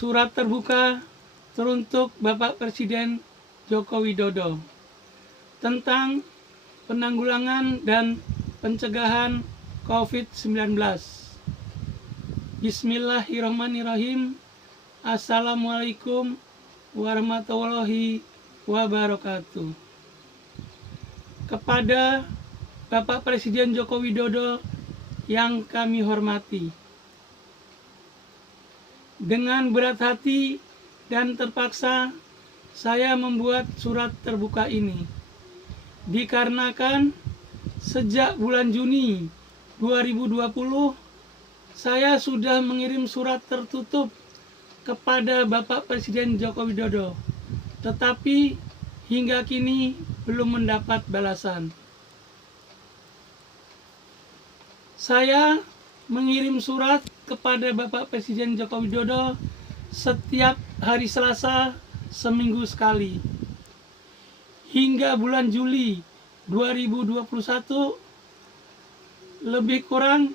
Surat terbuka teruntuk Bapak Presiden Joko Widodo tentang penanggulangan dan pencegahan COVID-19. Bismillahirrahmanirrahim. Assalamualaikum warahmatullahi wabarakatuh. Kepada Bapak Presiden Joko Widodo yang kami hormati, dengan berat hati dan terpaksa saya membuat surat terbuka ini, dikarenakan sejak bulan Juni 2020 saya sudah mengirim surat tertutup kepada Bapak Presiden Joko Widodo, tetapi hingga kini belum mendapat balasan. Saya mengirim surat kepada Bapak Presiden Joko Widodo setiap hari Selasa seminggu sekali. Hingga bulan Juli 2021 lebih kurang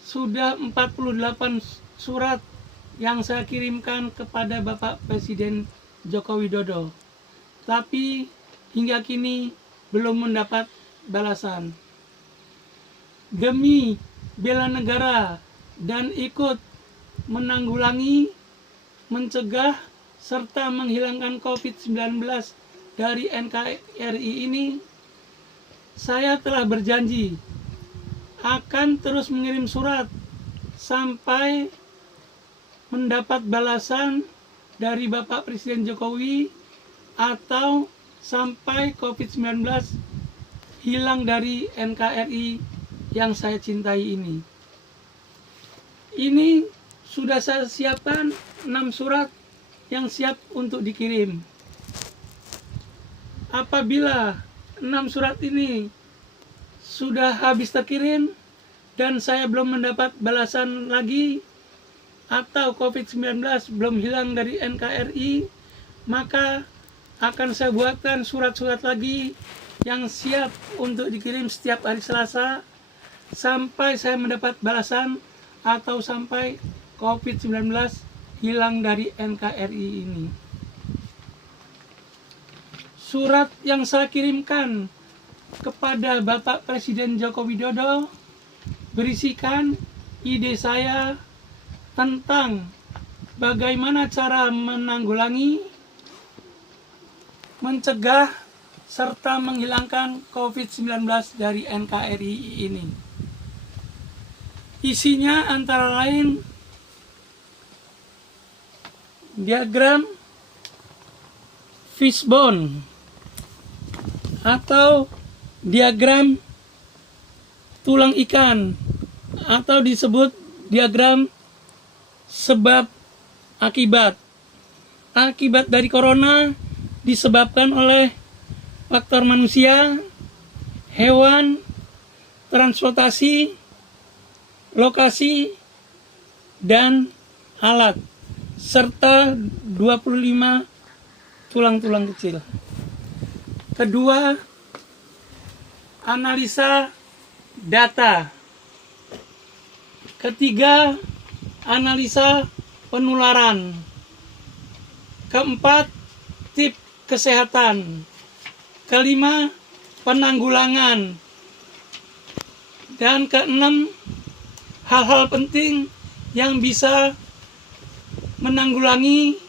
sudah 48 surat yang saya kirimkan kepada Bapak Presiden Joko Widodo. Tapi hingga kini belum mendapat balasan. Demi bela negara dan ikut menanggulangi, mencegah, serta menghilangkan COVID-19 dari NKRI ini, saya telah berjanji akan terus mengirim surat sampai mendapat balasan dari Bapak Presiden Jokowi atau sampai COVID-19 hilang dari NKRI yang saya cintai ini. Ini sudah saya siapkan 6 surat yang siap untuk dikirim. Apabila 6 surat ini sudah habis terkirim dan saya belum mendapat balasan lagi atau COVID-19 belum hilang dari NKRI, maka akan saya buatkan surat-surat lagi yang siap untuk dikirim setiap hari Selasa sampai saya mendapat balasan atau sampai COVID-19 hilang dari NKRI ini. Surat yang saya kirimkan kepada Bapak Presiden Joko Widodo berisikan ide saya tentang bagaimana cara menanggulangi, mencegah, serta menghilangkan COVID-19 dari NKRI ini. Isinya antara lain diagram fishbone atau diagram tulang ikan atau disebut diagram sebab akibat. Akibat dari corona disebabkan oleh faktor manusia, hewan, transportasi, lokasi, dan alat, serta 25 tulang-tulang kecil. Kedua, analisa data. Ketiga, analisa penularan. Keempat, tips kesehatan. Kelima, penanggulangan. Dan keenam, hal-hal penting yang bisa menanggulangi,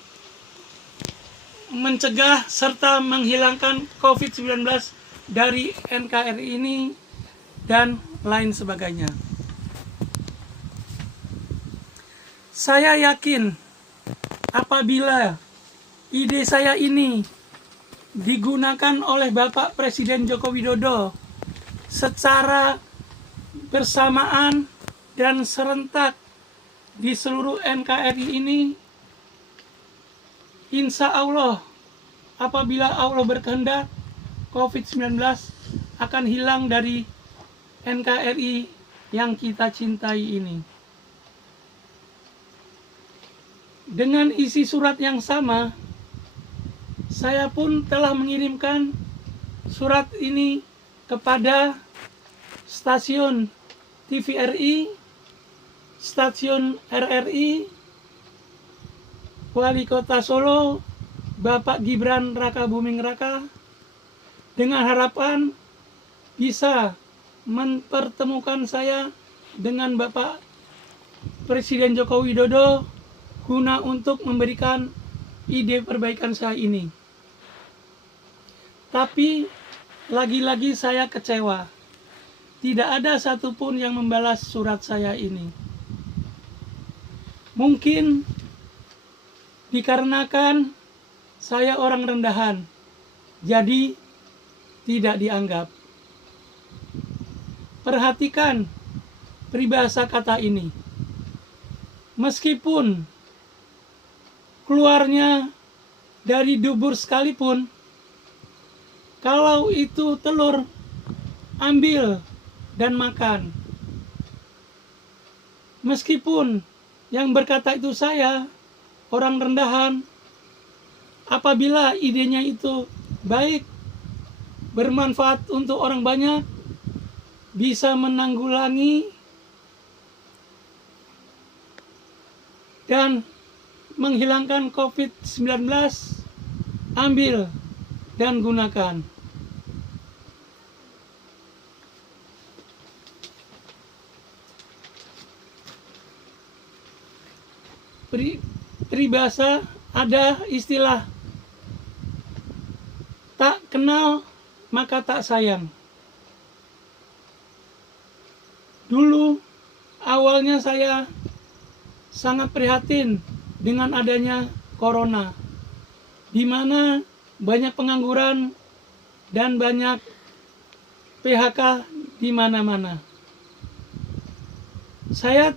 mencegah, serta menghilangkan COVID-19 dari NKRI ini dan lain sebagainya. Saya yakin apabila ide saya ini digunakan oleh Bapak Presiden Joko Widodo secara bersamaan dan serentak di seluruh NKRI ini, insya Allah apabila Allah berkehendak, COVID-19 akan hilang dari NKRI yang kita cintai ini. Dengan isi surat yang sama, saya pun telah mengirimkan surat ini kepada stasiun TVRI, stasiun RRI, Wali Kota Solo, Bapak Gibran Raka Buming Raka, dengan harapan bisa mempertemukan saya dengan Bapak Presiden Joko Widodo guna untuk memberikan ide perbaikan saya ini. Tapi lagi-lagi saya kecewa. Tidak ada satupun yang membalas surat saya ini. Mungkin dikarenakan saya orang rendahan, jadi tidak dianggap. Perhatikan peribahasa kata ini. Meskipun keluarnya dari dubur sekalipun, kalau itu telur, ambil dan makan. Meskipun yang berkata itu saya, orang rendahan, apabila idenya itu baik, bermanfaat untuk orang banyak, bisa menanggulangi dan menghilangkan COVID-19, ambil dan gunakan. Peribahasa ada istilah tak kenal maka tak sayang. Dulu awalnya saya sangat prihatin dengan adanya corona, di mana banyak pengangguran dan banyak PHK di mana-mana. Saya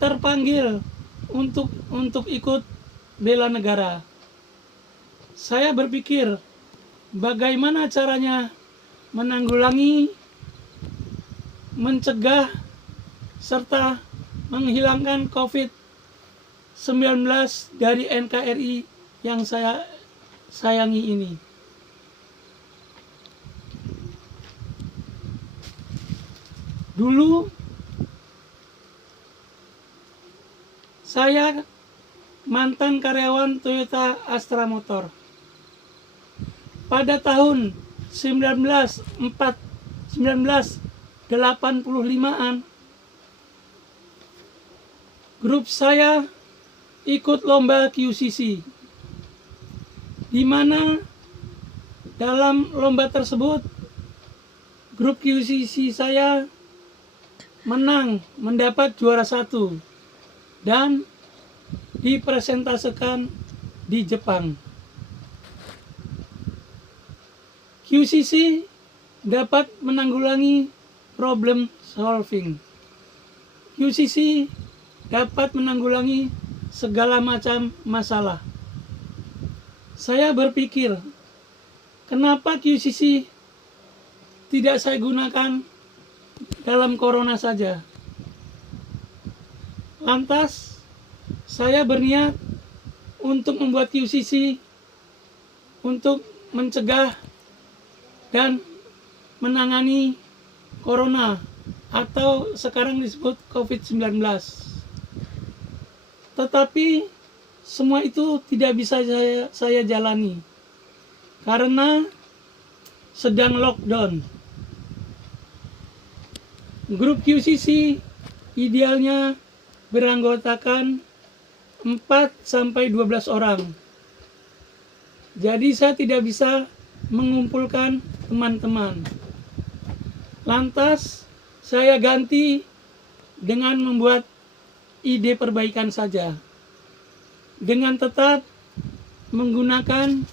terpanggil untuk ikut bela negara. Saya berpikir bagaimana caranya menanggulangi, mencegah, serta menghilangkan COVID-19 dari NKRI yang saya sayangi ini. Dulu saya mantan karyawan Toyota Astra Motor. Pada tahun 1985-an, grup saya ikut lomba QCC, di mana dalam lomba tersebut grup QCC saya menang, mendapat juara 1 dan dipresentasikan di Jepang. QCC dapat menanggulangi problem solving. QCC dapat menanggulangi segala macam masalah. Saya berpikir, kenapa QCC tidak saya gunakan dalam corona saja? Lantas, saya berniat untuk membuat QCC untuk mencegah dan menangani corona atau sekarang disebut COVID-19. Tetapi semua itu tidak bisa saya jalani karena sedang lockdown. Grup QCC idealnya beranggotakan 4-12 orang. Jadi saya tidak bisa mengumpulkan teman-teman. Lantas saya ganti dengan membuat ide perbaikan saja, dengan tetap menggunakan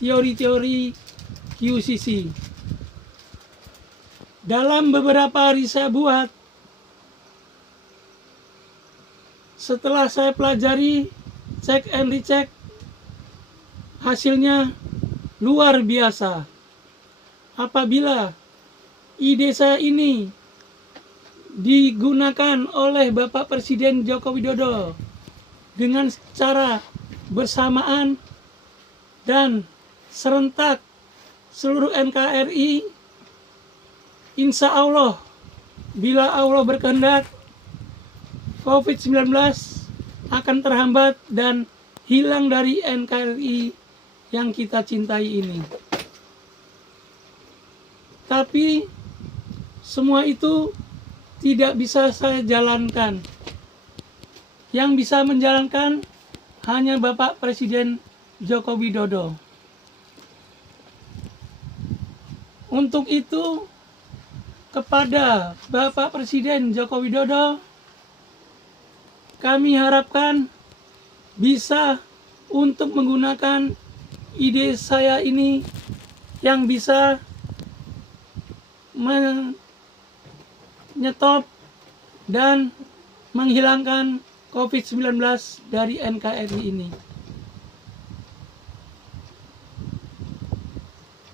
teori-teori QCC. Dalam beberapa hari saya buat, setelah saya pelajari, cek and recheck, hasilnya luar biasa. Apabila ide saya ini digunakan oleh Bapak Presiden Joko Widodo dengan cara bersamaan dan serentak seluruh NKRI, insya Allah, bila Allah berkehendak, COVID-19 akan terhambat dan hilang dari NKRI yang kita cintai ini. Tapi semua itu tidak bisa saya jalankan. Yang bisa menjalankan hanya Bapak Presiden Joko Widodo. Untuk itu, kepada Bapak Presiden Joko Widodo, kami harapkan bisa untuk menggunakan ide saya ini yang bisa menyetop dan menghilangkan COVID-19 dari NKRI ini.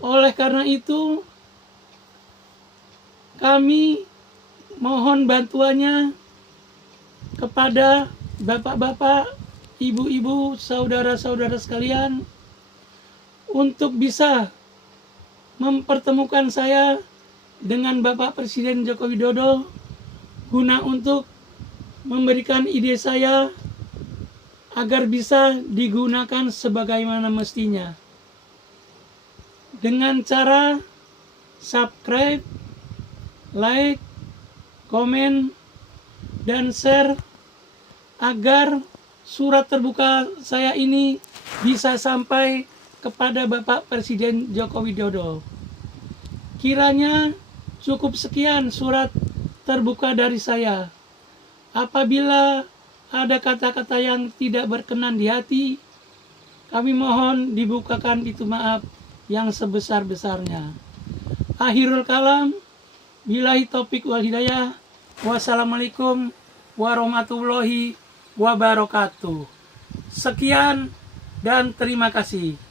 Oleh karena itu, kami mohon bantuannya kepada bapak-bapak, ibu-ibu, saudara-saudara sekalian untuk bisa mempertemukan saya dengan Bapak Presiden Joko Widodo guna untuk memberikan ide saya agar bisa digunakan sebagaimana mestinya. Dengan cara subscribe, like, komen, dan share agar surat terbuka saya ini bisa sampai kepada Bapak Presiden Joko Widodo. Kiranya cukup sekian surat terbuka dari saya. Apabila ada kata-kata yang tidak berkenan di hati, kami mohon dibukakan pintu maaf yang sebesar-besarnya. Akhirul kalam, billahi taufik wal hidayah. Wassalamualaikum warahmatullahi wabarakatuh. Sekian dan terima kasih.